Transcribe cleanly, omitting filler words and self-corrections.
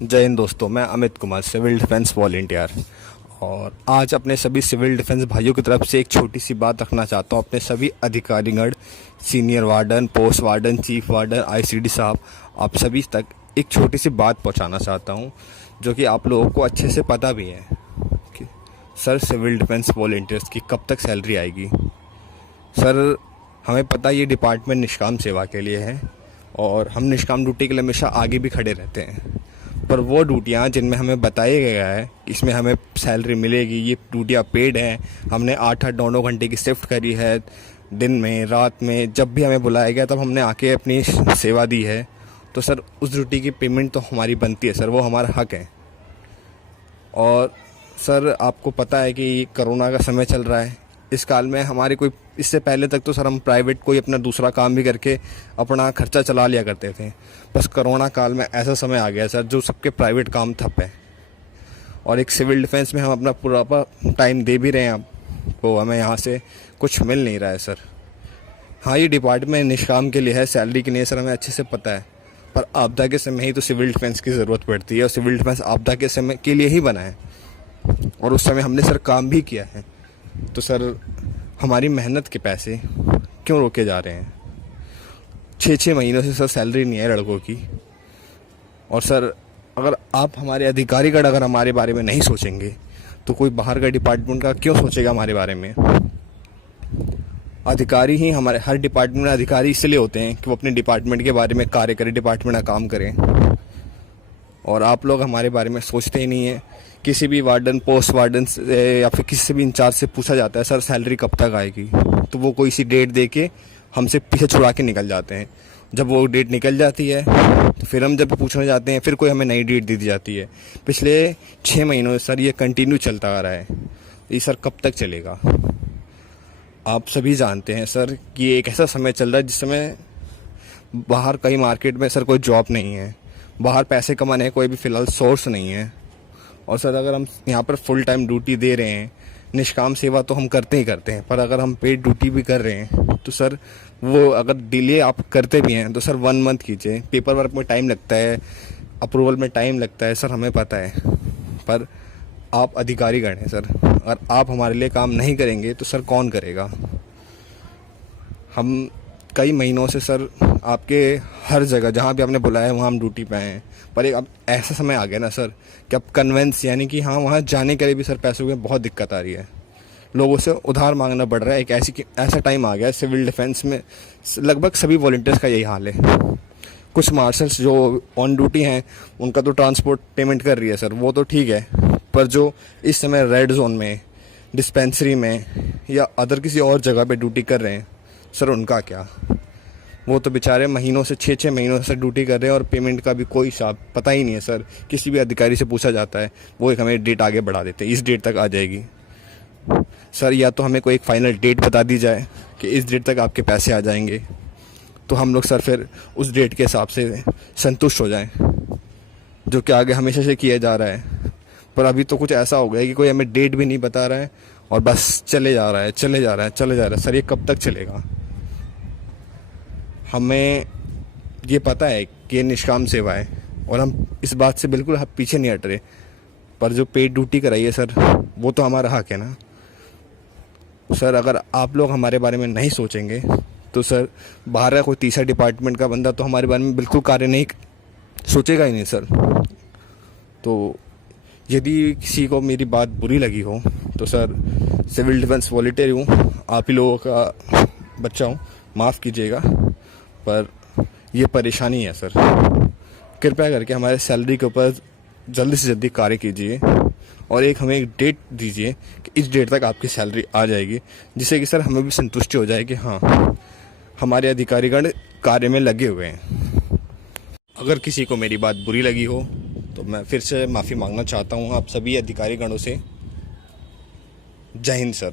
जय हिंद दोस्तों, मैं Amit Kumar, civil defence volunteer. और आज अपने सभी सिविल डिफेंस भाइयों की तरफ से एक छोटी सी बात रखना चाहता हूँ। अपने सभी अधिकारीगण, senior warden, post warden, chief warden, ICD साहब, आप सभी तक एक छोटी सी बात पहुँचाना चाहता हूँ, जो कि आप लोगों को अच्छे से पता भी है कि सर, सिविल डिफेंस वॉलंटियर्स की कब तक सैलरी आएगी। सर, हमें पता है ये डिपार्टमेंट निष्काम सेवा के लिए है और हम निष्काम ड्यूटी के लिए हमेशा आगे भी खड़े रहते हैं। पर वो ड्यूटियाँ जिनमें हमें बताया गया है कि इसमें हमें सैलरी मिलेगी, ये ड्यूटियाँ पेड हैं, हमने 8-8 9-9 घंटे की शिफ्ट करी है, दिन में रात में जब भी हमें बुलाया गया तब हमने आके अपनी सेवा दी है, तो सर उस ड्यूटी की पेमेंट तो हमारी बनती है। सर, वो हमारा हक है। और सर, आपको पता है कि कोरोना का समय चल रहा है। इस काल में हमारे कोई, इससे पहले तक तो सर हम प्राइवेट कोई अपना दूसरा काम भी करके अपना खर्चा चला लिया करते थे। बस कोरोना काल में ऐसा समय आ गया सर जो सबके प्राइवेट काम ठप है, और एक सिविल डिफेंस में हम अपना पूरा टाइम दे भी रहे हैं, अब तो हमें यहाँ से कुछ मिल नहीं रहा है सर। हाँ, ये डिपार्टमेंट निष्काम के लिए है, सैलरी के लिए सर हमें अच्छे से पता है, पर आपदा के समय ही तो सिविल डिफेंस की ज़रूरत पड़ती है, और सिविल डिफेंस आपदा के समय के लिए ही बना है, और उस समय हमने सर काम भी किया है। तो सर, हमारी मेहनत के पैसे क्यों रोके जा रहे हैं? 6-6 महीनों से सर सैलरी नहीं है लड़कों की। और सर, अगर आप हमारे अधिकारीगण अगर हमारे बारे में नहीं सोचेंगे तो कोई बाहर का डिपार्टमेंट का क्यों सोचेगा हमारे बारे में? अधिकारी ही हमारे, हर डिपार्टमेंट में अधिकारी इसलिए होते हैं कि वो अपने डिपार्टमेंट के बारे में कार्य करें, डिपार्टमेंट का काम करें, और आप लोग हमारे बारे में सोचते ही नहीं है। किसी भी वार्डन, पोस्ट वार्डन या फिर किसी से भी इंचार्ज से पूछा जाता है सर सैलरी कब तक आएगी, तो वो कोई सी डेट दे के हमसे पीछे छुड़ा के निकल जाते हैं। जब वो डेट निकल जाती है तो फिर हम जब पूछने जाते हैं, फिर कोई हमें नई डेट दे दी जाती है। पिछले 6 महीनों से सर ये कंटिन्यू चलता आ रहा है। ये सर कब तक चलेगा? आप सभी जानते हैं सर कि ये एक ऐसा समय चल रहा है जिस समय बाहर कहीं मार्केट में सर कोई जॉब नहीं है, बाहर पैसे कमाने का कोई भी फ़िलहाल सोर्स नहीं है। और सर, अगर हम यहाँ पर फुल टाइम ड्यूटी दे रहे हैं, निष्काम सेवा तो हम करते ही करते हैं, पर अगर हम पेड ड्यूटी भी कर रहे हैं तो सर वो अगर डिले आप करते भी हैं तो सर 1 मंथ कीजिए। पेपर वर्क में टाइम लगता है, अप्रूवल में टाइम लगता है सर, हमें पता है, पर आप अधिकारीगण हैं सर। अगर आप हमारे लिए काम नहीं करेंगे तो सर कौन करेगा? हम कई महीनों से सर आपके हर जगह जहाँ भी आपने बुलाया है वहाँ हम ड्यूटी पे आए हैं, पर एक अब ऐसा समय आ गया ना सर कि अब कन्वेंस, यानी कि हाँ, वहाँ जाने के लिए भी सर पैसों की बहुत दिक्कत आ रही है, लोगों से उधार मांगना पड़ रहा है। एक ऐसा टाइम आ गया है सिविल डिफेंस में, लगभग सभी वॉलंटियर्स का यही हाल है। कुछ मार्शल्स जो ऑन ड्यूटी हैं उनका तो ट्रांसपोर्ट पेमेंट कर रही है सर, वो तो ठीक है, पर जो इस समय रेड जोन में, डिस्पेंसरी में या अदर किसी और जगह पे ड्यूटी कर रहे हैं सर, उनका क्या? वो तो बेचारे महीनों से, 6-6 महीनों से ड्यूटी कर रहे हैं और पेमेंट का भी कोई हिसाब पता ही नहीं है सर। किसी भी अधिकारी से पूछा जाता है, वो एक हमें डेट आगे बढ़ा देते हैं, इस डेट तक आ जाएगी। सर, या तो हमें कोई एक फाइनल डेट बता दी जाए कि इस डेट तक आपके पैसे आ जाएंगे, तो हम लोग सर फिर उस डेट के हिसाब से संतुष्ट हो जाएं, जो कि आगे हमेशा से किया जा रहा है। पर अभी तो कुछ ऐसा हो गया है कि कोई हमें डेट भी नहीं बता रहा है और बस चले जा रहा है, चले जा रहा है, चले जा रहा है। सर, ये कब तक चलेगा? हमें ये पता है कि ये निष्काम सेवा है और हम इस बात से बिल्कुल पीछे नहीं हट रहे, पर जो पेड ड्यूटी कराई है सर, वो तो हमारा हक है ना सर। अगर आप लोग हमारे बारे में नहीं सोचेंगे तो सर बाहर का कोई तीसरा डिपार्टमेंट का बंदा तो हमारे बारे में बिल्कुल कार्य नहीं सोचेगा ही नहीं सर। तो यदि किसी को मेरी बात बुरी लगी हो तो सर, सिविल डिफेंस वॉलंटियर हूँ, आप ही लोगों का बच्चा हूँ, माफ़ कीजिएगा, पर ये परेशानी है सर। कृपया करके हमारे सैलरी के ऊपर जल्दी से जल्दी कार्य कीजिए और एक हमें एक डेट दीजिए कि इस डेट तक आपकी सैलरी आ जाएगी, जिससे कि सर हमें भी संतुष्टि हो जाए कि हाँ, हमारे अधिकारीगण कार्य में लगे हुए हैं। अगर किसी को मेरी बात बुरी लगी हो तो मैं फिर से माफ़ी मांगना चाहता हूँ आप सभी अधिकारीगणों से। जय हिंद सर।